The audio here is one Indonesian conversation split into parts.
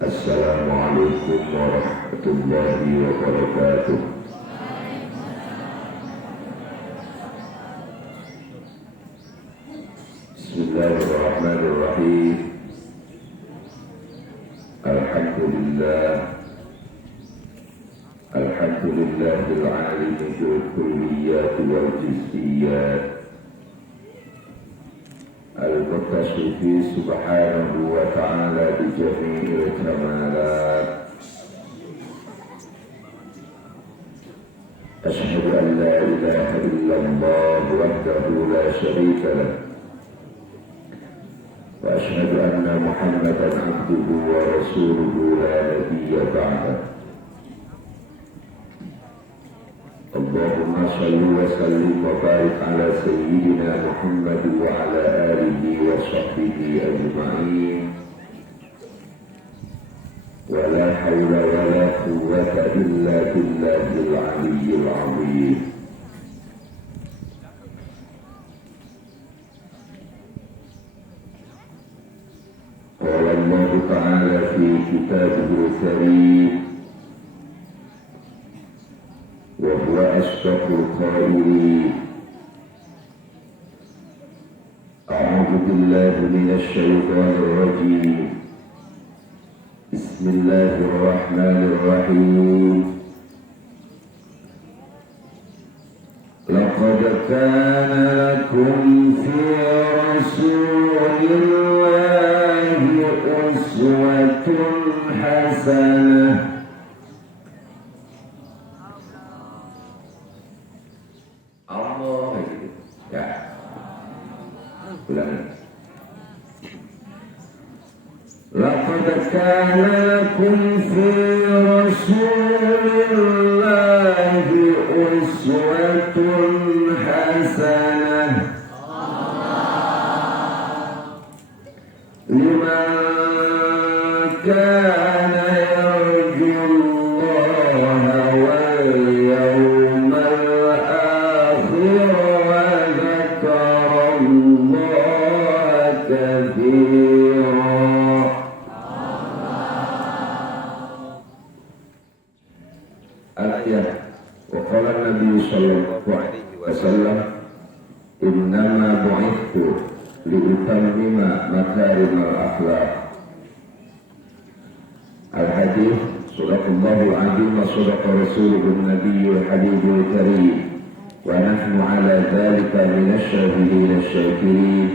Assalamualaikum warahmatullahi wabarakatuh. Bismillahirrahmanirrahim. Alhamdulillahil alimi bil kulliyati wal juz'iyat. Al-Mutashifi subhanahu wa ta'ala bi jami'il kamalat. Ashhadu an la ilaha illallah wahdahu la sharika lah. Wa ashhadu anna Muhammadan abduhu wa rasuluhu la nabiyya ba'dah. Allahumma salli wa sallim wa barik ala sayyidina Muhammad wa ala alihi wa sahbihi ajma'in. Wa la hawla wa la quwwata illa billahil aliyyil azim. Qala Allah ta'ala fi kitabihil karim وهو أشرف القائلين أعوذ بالله من الشيطان الرجيم بسم الله الرحمن الرحيم لقد كان لكم في رسول الله أسوة حسنة لقد كان لكم في رسول الله أسوة حسنة لمن كان يرجو الله واليوم الآخر وذكر الله كثيرا. وقال النبي صلى الله عليه وسلم إنما بعثت لأتمم مكارم الأخلاق. الحديث صدق الله العظيم وصدق رسوله النبي الحبيب الكريم ونحن على ذلك من الشاهدين الشاكرين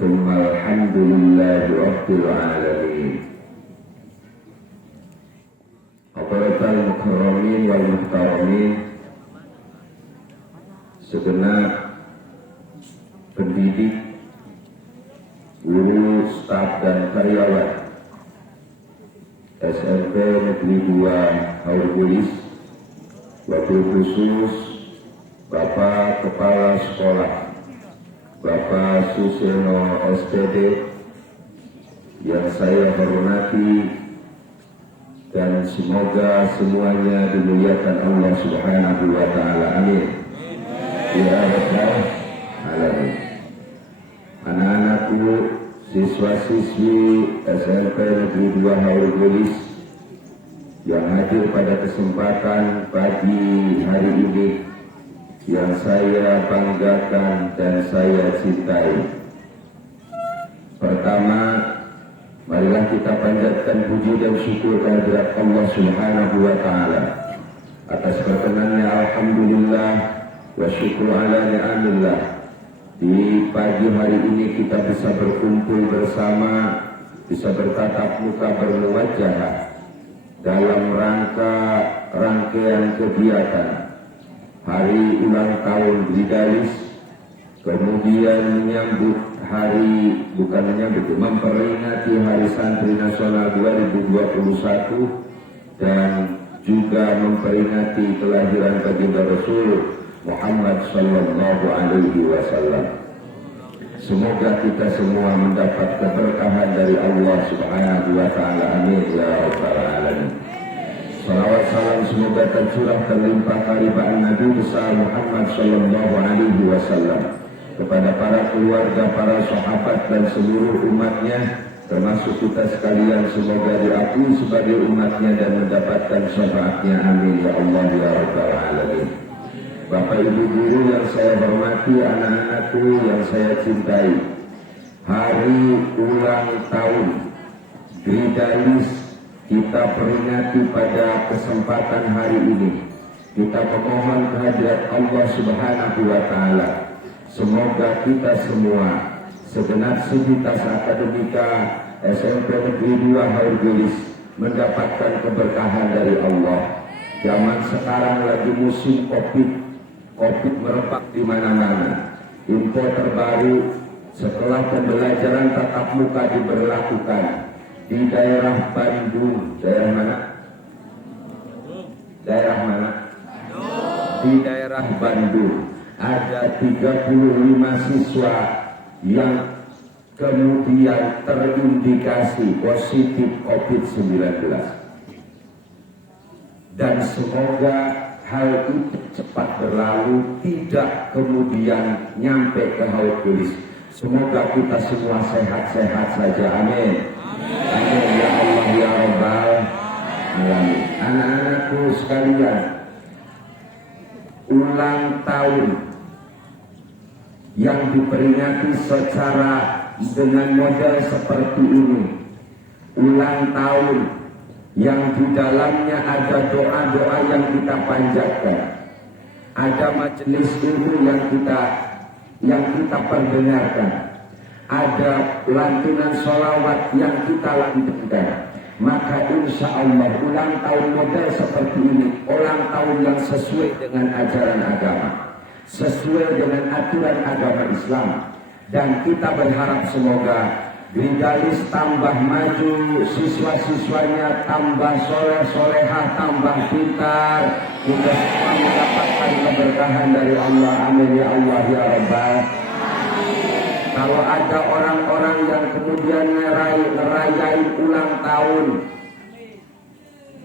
ثم الحمد لله رب العالمين. Hadratal mukarramin wal muhtaramin, segenap pendidik, guru, staf dan karyawan SMP Negeri 2 Haurgulis, wabil khusus Bapak Kepala Sekolah Bapak Suseno SPD yang saya hormati, dan semoga semuanya dimuliakan Allah Subhanahu wa ta'ala. Amin. Ya Rabbal Alamin. Anak-anakku, siswa-siswi SMP Negeri 2 Haurgulis yang hadir pada kesempatan pagi hari ini, yang saya banggakan dan saya cintai. Pertama, marilah kita panjatkan puji dan syukur kehadirat Allah Subhanahu wa ta'ala atas perkenannya. Alhamdulillah wa syukur ala ni'amillah. Di pagi hari ini kita bisa berkumpul bersama, bisa bertatap muka berwajah dalam rangkaian kegiatan hari ulang tahun Brigalis, kemudian menyambut hari, bukan menyambut, memperingati Hari Santri Nasional 2021 dan juga memperingati kelahiran baginda Rasul Muhammad sallallahu alaihi wasallam. Semoga kita semua mendapat keberkahan dari Allah Subhanahu wa ta'ala. Amin ya rabbal alamin. Salawat salam semoga tercurah terlimpah karibaan Nabi besar Muhammad sallallahu alaihi wasallam kepada para keluarga, para sahabat dan seluruh umatnya termasuk kita sekalian, semoga diakui sebagai umatnya dan mendapatkan syafaatnya. Amin ya Allah ya Rabbal Alamin. Bapak Ibu guru yang saya hormati, anak-anakku yang saya cintai, hari ulang tahun Gridalis kita peringati pada kesempatan hari ini. Kita memohon kehadirat Allah Subhanahu wa Ta'ala, semoga kita semua segenap sivitas akademika SMP Negeri 2 Haurgelis mendapatkan keberkahan dari Allah. Zaman sekarang lagi musim Covid merebak di mana-mana. Info terbaru setelah pembelajaran tatap muka diberlakukan di daerah Bandung, daerah mana? Daerah mana? Di daerah Bandung ada 35 siswa yang kemudian terindikasi positif COVID-19. Dan semoga hal itu cepat berlalu, tidak kemudian nyampe ke Haurgelis. Semoga kita semua sehat-sehat saja. Amin. Amin ya Allah ya Rabbal Alamin. Anak-anakku sekalian, ulang tahun yang diperingati secara dengan model seperti ini, ulang tahun yang di dalamnya ada doa-doa yang kita panjatkan, ada majelis ilmu yang kita perdengarkan, ada lantunan sholawat yang kita lantunkan. Maka insya Allah ulang tahun model seperti ini, ulang tahun yang sesuai dengan ajaran agama, sesuai dengan aturan agama Islam. Dan kita berharap semoga Gridalis tambah maju, siswa-siswanya tambah soleh-solehah, tambah pintar, kita semua mendapatkan keberkahan dari Allah. Amin ya Allah ya Rabbal. Kalau ada orang-orang yang kemudian ngerayain ulang tahun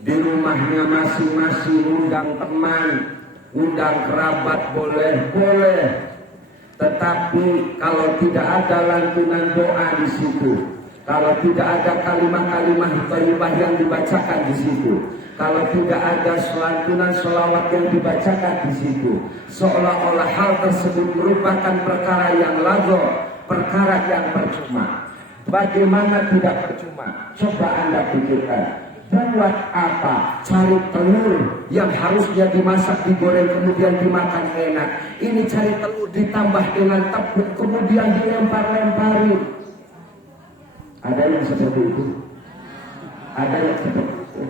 di rumahnya masing-masing, undang teman, undang kerabat, boleh. Tetapi kalau tidak ada lantunan doa di situ, kalau tidak ada kalimat-kalimat thayyibah yang dibacakan di situ, kalau tidak ada lantunan sholawat yang dibacakan di situ, seolah-olah hal tersebut merupakan perkara yang lago, perkara yang percuma. Bagaimana tidak percuma? Coba Anda pikirkan. Buat apa cari telur yang harusnya dimasak, digoreng, kemudian dimakan enak? Ini cari telur ditambah dengan tepung, kemudian dilempar-lemparin. Ada yang seperti itu? Ada yang seperti itu?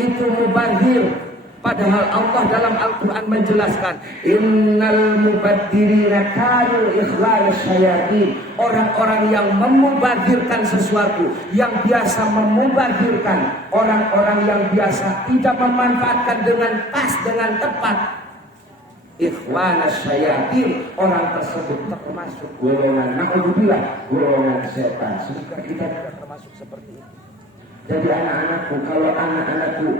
Itu mubazir. Padahal Allah dalam Al-Quran menjelaskan, innal mubadzirina kanu ikhwanas syayatin. Orang-orang yang memubadzirkan sesuatu, yang biasa memubadzirkan, orang-orang yang biasa tidak memanfaatkan dengan pas, dengan tepat, ikhwanas syayatin, orang tersebut termasuk golongan, naudzubillah, golongan setan. Semoga kita tidak termasuk seperti itu. Jadi anak-anakku, kalau anak-anakku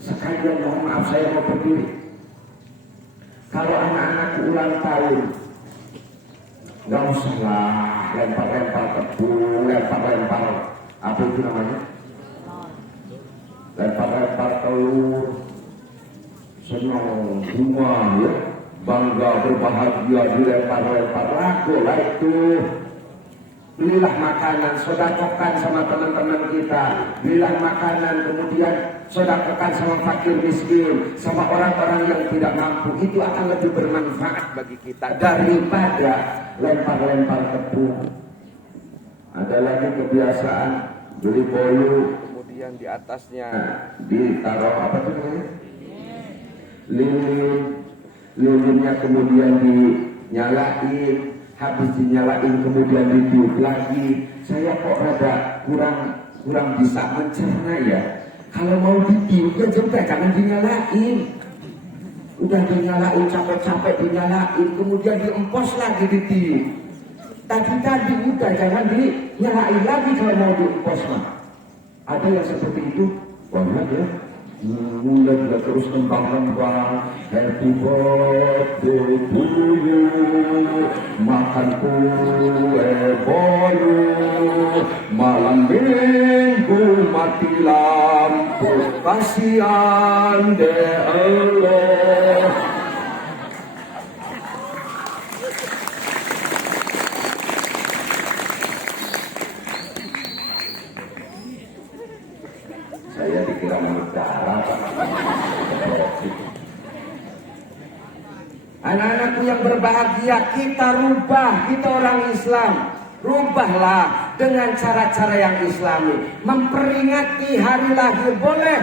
sekalian, mohon maaf saya mau berdiri, kalau anak-anakku ulang tahun, gak usah lah lempar-lempar tepung, lempar-lempar apa itu namanya, lempar-lempar telur, senang bunga ya, bangga berbahagia dilempar-lempar, laku lah itu. Belilah makanan, sodakokan sama teman-teman kita. Belilah makanan, kemudian sodakokan sama fakir miskin, sama orang-orang yang tidak mampu. Itu akan lebih bermanfaat bagi kita daripada lempar-lempar tepung. Ada lagi kebiasaan beli boyu, kemudian di atasnya ditaruh apa tuh namanya? Lilin. Lilinnya kemudian dinyalain. Habis dinyalain kemudian ditiup lagi. Saya kok rada kurang bisa mencerna ya. Kalau mau ditiup ya juga jangan dinyalain. Udah dinyalain capek-capek dinyalain, kemudian diempos lagi ditiup. Tadi udah jangan dinyalain lagi kalau mau diempos mah. Ada yang seperti itu? Banyak ya. Mulai juga terus kembang-kembang. Happy birthday to you, makan kue bolu, malam minggu mati lampu, kasihan deh Allah. Saya dikira mengudara. Anak-anakku yang berbahagia, kita rubah, kita orang Islam. Rubahlah dengan cara-cara yang islami. Memperingati hari lahir boleh,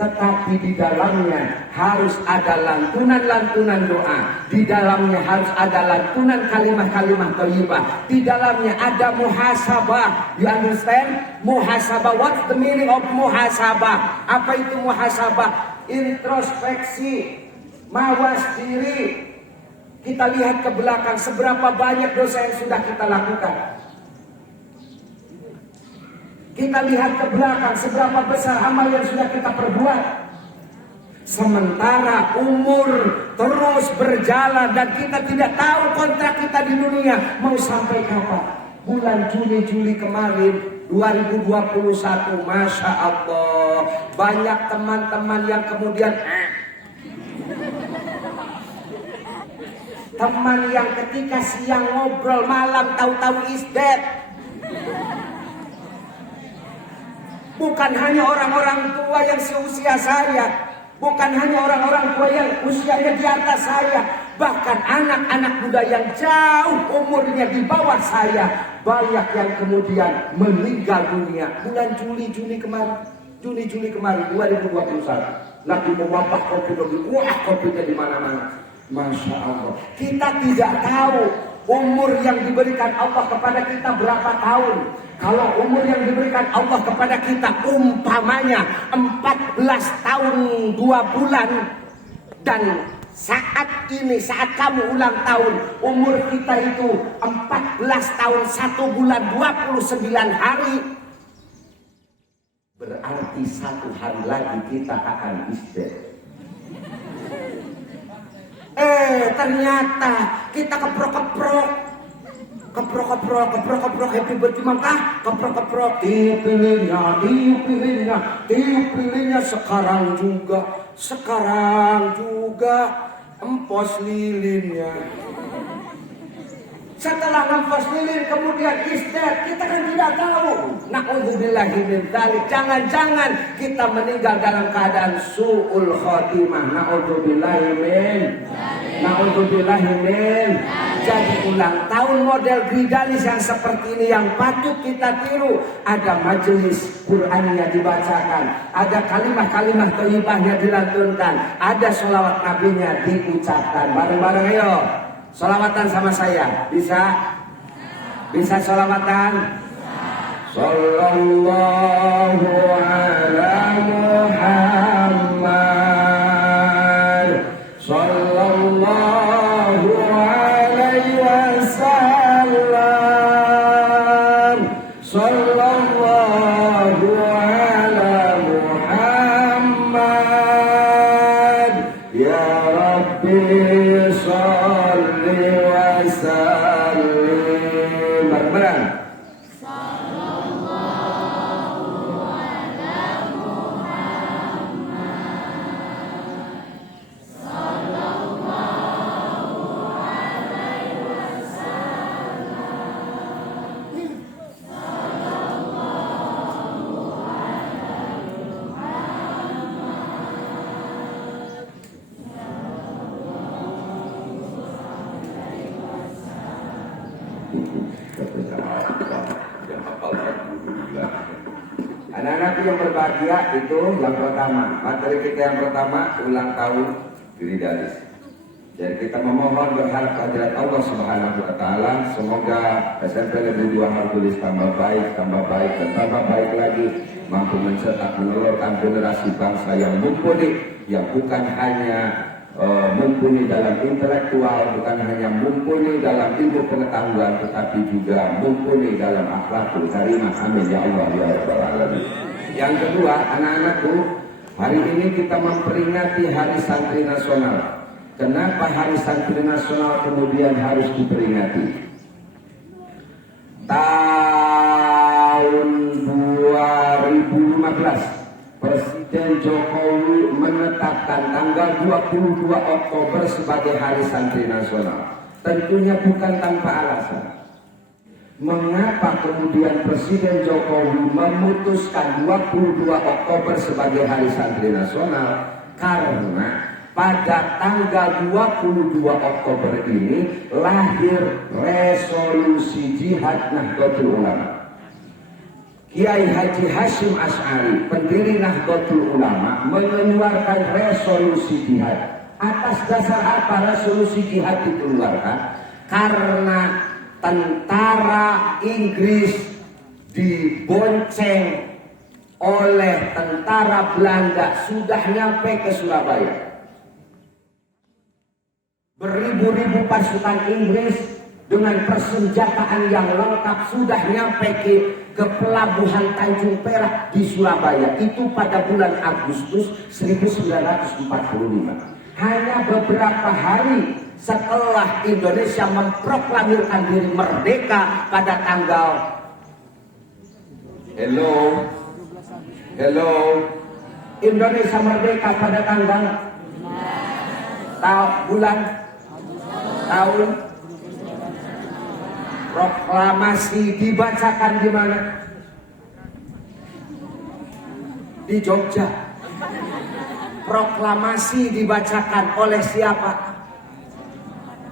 tetapi di dalamnya harus ada lantunan-lantunan doa. Di dalamnya harus ada lantunan kalimat-kalimat thayyibah. Di dalamnya ada muhasabah. You understand? Muhasabah. What's the meaning of muhasabah? Apa itu muhasabah? Introspeksi, mawas diri. Kita lihat ke belakang, seberapa banyak dosa yang sudah kita lakukan. Kita lihat ke belakang, seberapa besar amal yang sudah kita perbuat. Sementara umur terus berjalan dan kita tidak tahu kontrak kita di dunia mau sampai kapan. Bulan Juli kemarin 2021, Masya Allah, banyak teman-teman yang kemudian teman yang ketika siang ngobrol, malam tahu-tahu is dead. Bukan hanya orang-orang tua yang seusia saya, bukan hanya orang-orang tua yang usianya di atas saya, bahkan anak-anak muda yang jauh umurnya di bawah saya, banyak yang kemudian meninggal dunia. Bulan Juli kemarin 2021, lagi mewabah COVID, wah COVID-nya di mana-mana. Masya Allah, kita tidak tahu umur yang diberikan Allah kepada kita berapa tahun. Kalau umur yang diberikan Allah kepada kita umpamanya 14 tahun 2 bulan, dan saat ini, saat kamu ulang tahun, umur kita itu 14 tahun 1 bulan 29 hari, berarti 1 hari lagi kita akan istirahat. Ternyata kita keprok-keprok happy birthday mangkah, keprok-keprok tiup lilinnya sekarang juga empos lilinnya. Setelah ngempos lilin kemudian isdat, kita kan tidak tahu. Na'udzubillahi min dzalik. Jangan-jangan kita meninggal dalam keadaan su'ul khotimah. Na'udzubillahi min. Jadi ulang tahun model Gridalis yang seperti ini yang patut kita tiru. Ada majelis Qur'annya dibacakan, ada kalimat-kalimat thayyibahnya dilantunkan, ada sholawat nabinya diucapkan. Bareng-bareng ayo. Sholawatan sama saya, bisa? Bisa sholawatan? Sallallahu ala Muhammad, sallallahu alaihi wasallam, sallallahu ala Muhammad, ya Rabbi sholli wa sallim. Bareng-bareng. Anak-anak yang berbahagia itu yang pertama. Materi kita yang pertama ulang tahun Gridalis. Dan kita memohon berharap kehadirat Allah Subhanahu wa taala, semoga SMP Negeri 2 Martulis tambah baik dan tambah baik lagi, mampu mencetak menelurkan generasi bangsa yang mumpuni, yang bukan hanya mumpuni dalam intelektual, bukan hanya mumpuni dalam ilmu pengetahuan, tetapi juga mumpuni dalam akhlakul karimah. Amin ya Allah ya Rabbal Alamin. Yang kedua, anak-anakku, hari ini kita memperingati Hari Santri Nasional. Kenapa Hari Santri Nasional kemudian harus diperingati? Presiden Jokowi menetapkan tanggal 22 Oktober sebagai Hari Santri Nasional. Tentunya bukan tanpa alasan. Mengapa kemudian Presiden Jokowi memutuskan 22 Oktober sebagai Hari Santri Nasional? Karena pada tanggal 22 Oktober ini lahir resolusi Jihad Nahdlatul Ulama. Kiai Haji Hasyim Asy'ari, pendiri Nahdlatul Ulama, mengeluarkan resolusi jihad. Atas dasar apa resolusi jihad dikeluarkan? Karena tentara Inggris dibonceng oleh tentara Belanda sudah nyampe ke Surabaya. Beribu-ribu pasukan Inggris dengan persenjataan yang lengkap sudah nyampe ke pelabuhan Tanjung Perak di Surabaya. Itu pada bulan Agustus 1945. Hanya beberapa hari setelah Indonesia memproklamirkan diri merdeka pada tanggal Indonesia merdeka pada tanggal tahun proklamasi dibacakan di mana? Di Jogja. Proklamasi dibacakan oleh siapa?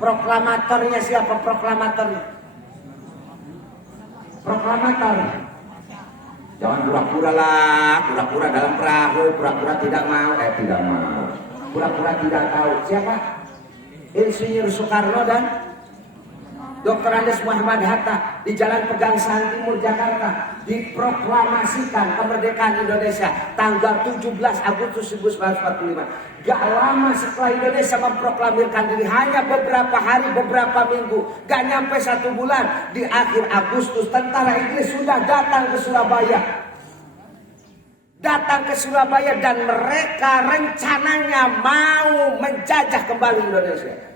Proklamatornya siapa? Proklamator. Jangan pura-pura lah, pura-pura dalam perahu, pura-pura tidak mau, pura-pura tidak tahu. Siapa? Insinyur Soekarno dan Dr. Andes Muhammad Hatta di Jalan Pegangsaan Timur Jakarta diproklamasikan kemerdekaan Indonesia tanggal 17 Agustus 1945. Gak lama setelah Indonesia memproklamirkan diri, hanya beberapa hari, beberapa minggu, gak nyampe 1 bulan, di akhir Agustus tentara Inggris sudah datang ke Surabaya dan mereka rencananya mau menjajah kembali Indonesia.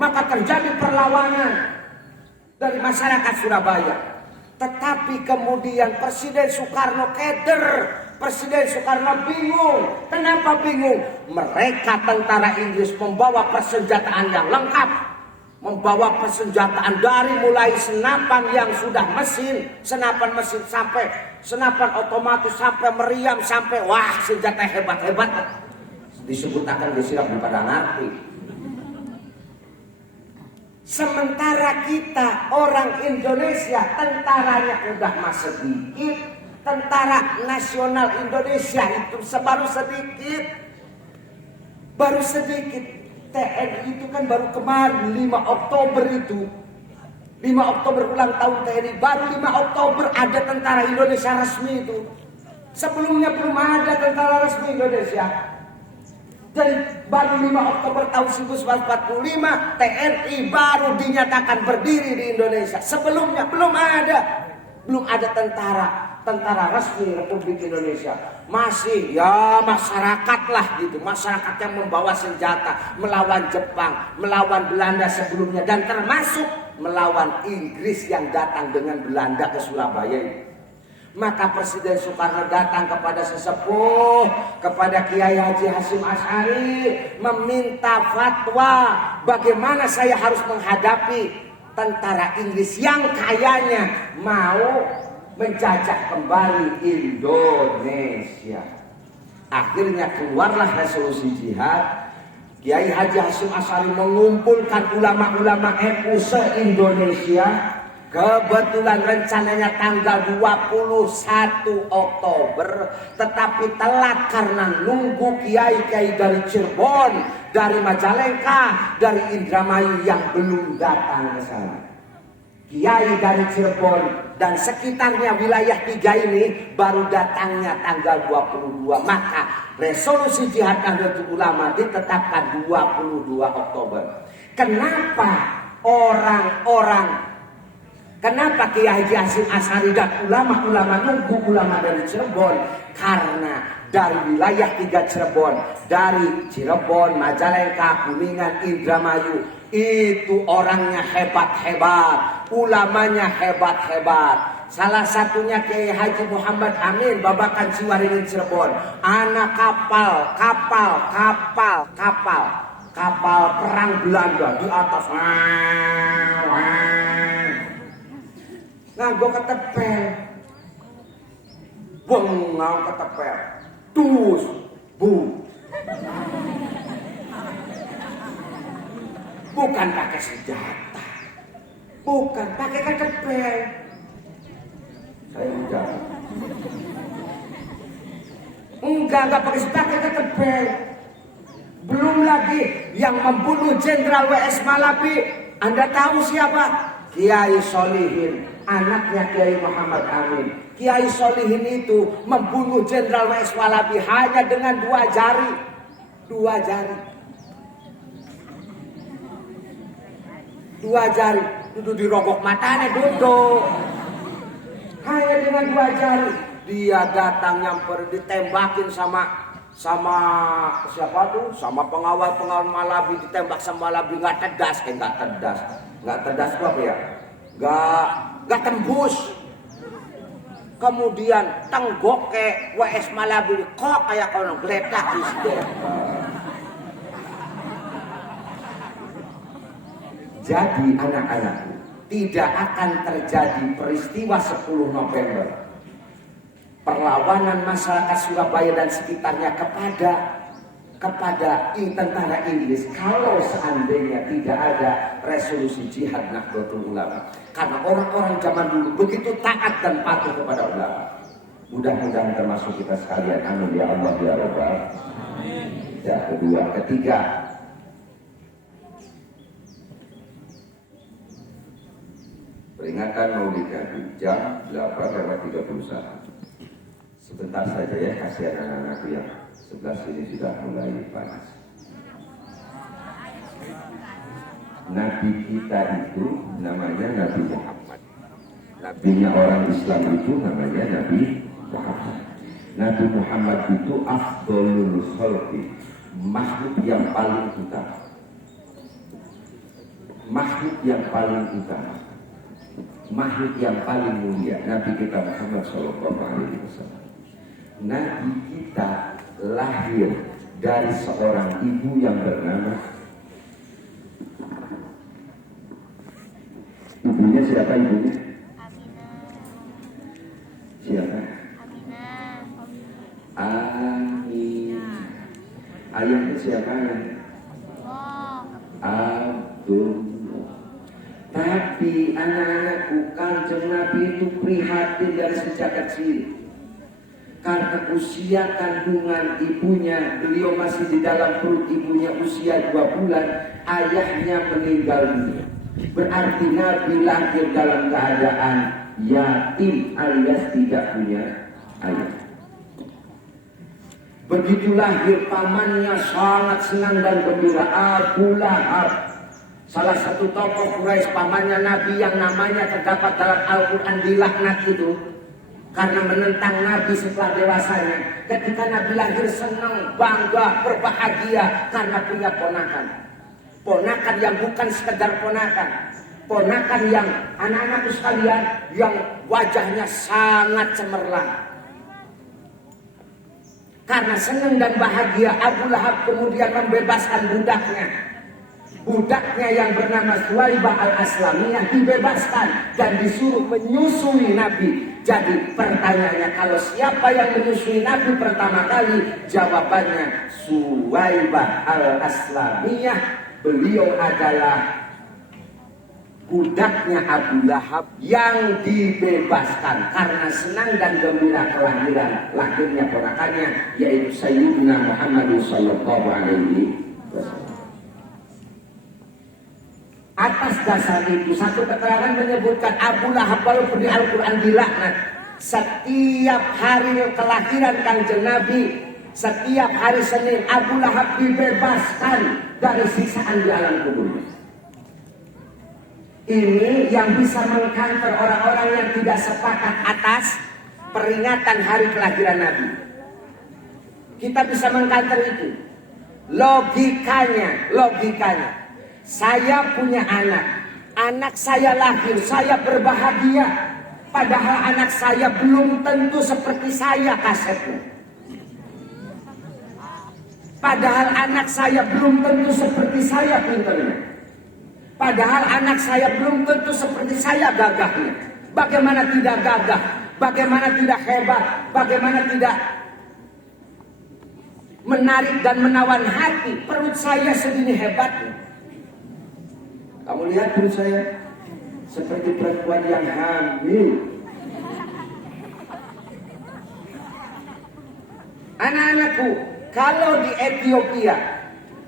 Maka terjadi perlawanan dari masyarakat Surabaya. Tetapi kemudian Presiden Soekarno keder. Presiden Soekarno bingung. Kenapa bingung? Mereka tentara Inggris membawa persenjataan yang lengkap. Membawa persenjataan dari mulai senapan yang sudah senapan mesin sampai senapan otomatis, sampai meriam, sampai wah senjata hebat-hebat. Disebut akan disiram pada ngerti. Sementara kita orang Indonesia tentaranya udah masih sedikit, tentara nasional Indonesia itu baru sedikit. TNI itu kan baru kemarin 5 Oktober itu. 5 Oktober ulang tahun TNI, baru 5 Oktober ada tentara Indonesia resmi itu. Sebelumnya belum ada tentara resmi Indonesia. Dan baru 5 Oktober tahun 1945 TNI baru dinyatakan berdiri di Indonesia. Sebelumnya belum ada tentara resmi Republik Indonesia. Masih ya masyarakat lah gitu, masyarakat yang membawa senjata melawan Jepang, melawan Belanda sebelumnya, dan termasuk melawan Inggris yang datang dengan Belanda ke Surabaya ini. Maka Presiden Soekarno datang kepada sesepuh, kepada Kiai Haji Hasyim Asy'ari, meminta fatwa bagaimana saya harus menghadapi tentara Inggris yang kayaknya mau menjajah kembali Indonesia. Akhirnya keluarlah resolusi jihad. Kiai Haji Hasyim Asy'ari mengumpulkan ulama-ulama NU se-Indonesia. Kebetulan rencananya tanggal 21 Oktober, tetapi telat karena nunggu kiai-kiai dari Cirebon, dari Majalengka, dari Indramayu yang belum datang ke sana. Kiai dari Cirebon dan sekitarnya wilayah 3 ini baru datangnya tanggal 22. Maka resolusi jihad Nahdlatul Ulama ditetapkan 22 Oktober. Kenapa Kiai Haji Hasyim Asy'ari dan ulama-ulama nunggu ulama dari Cirebon? Karena dari wilayah 3 Cirebon, dari Cirebon, Majalengka, Kuningan, Indramayu, itu orangnya hebat-hebat, ulamanya hebat-hebat. Salah satunya Kiai Haji Muhammad Amin, Babakan Ciwaringin Cirebon. Anak kapal perang Belanda di atas. Nganggo ketepel. Nganggo ketepel. Dus, bu. Bukan pakai senjata. Bukan pakai ketepel. Saya enggak pakai ketepel. Belum lagi yang membunuh Jenderal W.S. Malabi. Anda tahu siapa? Kiai Solihin, anaknya Kiai Muhammad Amin. Kiai Solihin itu membunuh Jenderal W.S. Malabi hanya dengan 2 jari. 2 jari. 2 jari. Duduk dirogok matanya, duduk. Hanya dengan 2 jari. Dia datang nyamper, ditembakin sama siapa tuh? Sama pengawal Malabi, ditembak sama Malabi. Nggak tedas itu apa ya? Nggak tembus. Kemudian tenggok ke W.S. Malabi, kok kayak orang geletak isdeh. Jadi anak-anakku, tidak akan terjadi peristiwa 10 November. Perlawanan masyarakat Surabaya dan sekitarnya kepada tentara Inggris kalau seandainya tidak ada resolusi jihad Nahdlatul Ulama. Karena orang-orang zaman dulu begitu taat dan patuh kepada ulama. Mudah-mudahan termasuk kita sekalian. Amin ya Allah ya Rabbal. Ya, ketiga. Peringatan Maulid Nabi jam 8:31. Sebentar saja ya, kasihan anak-anakku yang sebelah sini sudah mulai panas. Nabi kita itu namanya Nabi Muhammad. Nabinya orang Islam itu namanya Nabi Muhammad. Nabi Muhammad itu afdolul khalqi, makhluk yang paling utama. Makhluk yang paling utama. Makhluk yang paling mulia, Nabi kita Muhammad SAW. Nabi kita lahir dari seorang ibu yang bernama, ibunya siapa ibunya? Siapa? Aminah. Ayahnya siapa? Abdul. Tapi anak-anakku, Kanjeng Nabi itu prihatin dari sejak kecil. Karena usia kandungan ibunya, beliau masih di dalam perut ibunya usia 2 bulan, ayahnya meninggal dunia. Berarti Nabi lahir dalam keadaan yatim alias tidak punya ayah. Begitu lahir pamannya sangat senang dan gembira, Abu Lahab. Salah satu tokoh Quraisy, pamannya Nabi yang namanya terdapat dalam Al-Quran dilaknat itu karena menentang Nabi setelah dewasanya. Ketika Nabi lahir senang, bangga, berbahagia karena punya ponakan. Ponakan yang bukan sekedar ponakan. Ponakan yang anak-anakku sekalian yang wajahnya sangat cemerlang. Karena senang dan bahagia, Abu Lahab kemudian membebaskan budaknya. Budaknya yang bernama Suwaibah al-Aslamiyah dibebaskan dan disuruh menyusui Nabi. Jadi pertanyaannya, kalau siapa yang menyusui Nabi pertama kali? Jawabannya Suwaibah al-Aslamiyah. Beliau adalah budaknya Abu Lahab yang dibebaskan karena senang dan gembira kelahiran lahirnya ponakannya, yaitu Sayyidina Muhammad sallallahu alaihi wasallam. Atas dasar itu, satu keterangan menyebutkan Abu Lahab walaupun di Al-Quran dilaknat, setiap hari kelahiran Kanjeng Nabi, setiap hari Senin, Abu Lahab dibebaskan dari siksaan di alam kubur. Ini yang bisa mengkantor orang-orang yang tidak sepakat atas peringatan hari kelahiran Nabi. Kita bisa mengkantor itu. Logikanya. Saya punya anak saya lahir, saya berbahagia. Padahal anak saya belum tentu seperti saya kasetnya. Padahal anak saya belum tentu seperti saya pinternya. Padahal anak saya belum tentu seperti saya gagahnya. Bagaimana tidak gagah? Bagaimana tidak hebat? Bagaimana tidak menarik dan menawan hati? Perut saya segini hebatnya. Kamu lihat perut saya seperti perempuan yang hamil. Anak-anakku, kalau di Ethiopia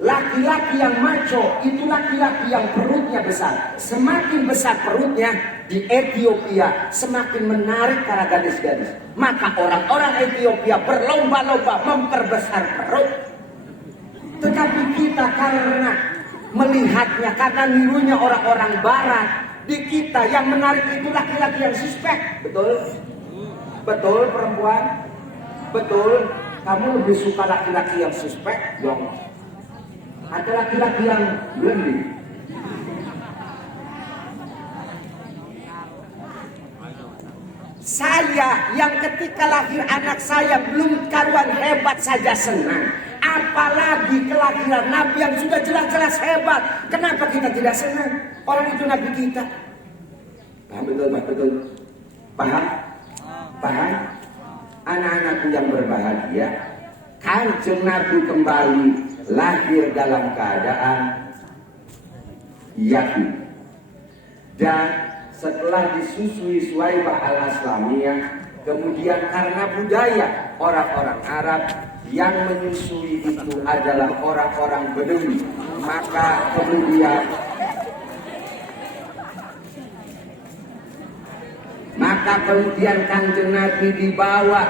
laki-laki yang maco itu laki-laki yang perutnya besar. Semakin besar perutnya di Ethiopia, semakin menarik para gadis-gadis. Maka orang-orang Ethiopia berlomba-lomba memperbesar perut. Tetapi kita karena melihatnya, karena nirunya orang-orang barat, di kita yang menarik itu laki-laki yang suspek. Betul? Betul perempuan? Betul? Kamu lebih suka laki-laki yang suspek dong? Ada laki-laki yang blending. Saya yang ketika lahir anak saya belum karuan hebat saja senang. Apalagi kelahiran Nabi yang sudah jelas-jelas hebat. Kenapa kita tidak senang? Orang itu Nabi kita. Paham betul, Pak? Betul. Paham? Paham? Anak-anakku yang berbahagia, Kanjeng Nabi kembali lahir dalam keadaan yatim. Dan setelah disusui Suwaibah al-Aslamiyah, kemudian karena budaya orang-orang Arab yang menyusui itu adalah orang-orang Bedui, maka kemudian Kanjeng Nabi dibawa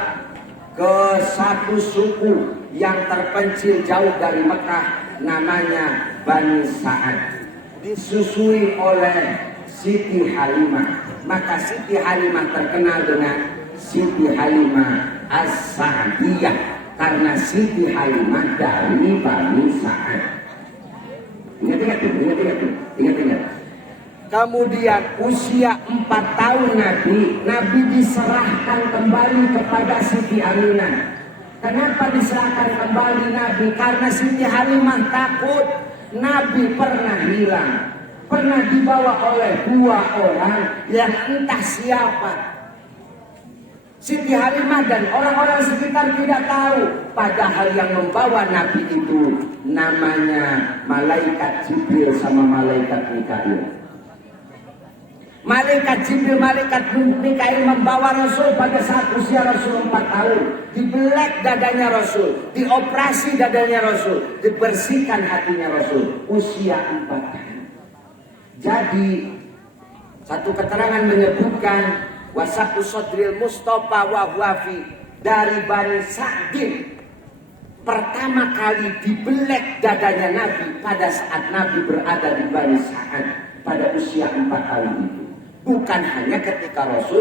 ke satu suku yang terpencil jauh dari Mekah, namanya Bani Sa'ad. Disusui oleh Siti Halimah. Maka Siti Halimah terkenal dengan Siti Halimah As-Sa'diyah, karena Siti Halimah dari Bani Sa'ad. Ingat. Kemudian usia 4 tahun Nabi diserahkan kembali kepada Siti Aminah. Kenapa diserahkan kembali Nabi? Karena Siti Halimah takut Nabi pernah hilang. Pernah dibawa oleh 2 orang yang entah siapa. Siti Halimah dan orang-orang sekitar tidak tahu. Padahal yang membawa Nabi itu namanya malaikat Jibril sama malaikat Mikail. Malaikat Jibril, malaikat Mikail membawa Rasul pada saat usia Rasul 4 tahun. Dibelek dadanya Rasul, dioperasi dadanya Rasul, dibersihkan hatinya Rasul. Usia 4 tahun. Jadi satu keterangan menyebutkan wasaku sodril Mustafa wa wafi dari Bani Sa'din. Pertama kali dibelek dadanya Nabi pada saat Nabi berada di Bani Sa'ad pada usia 4 tahun itu. Bukan hanya ketika Rasul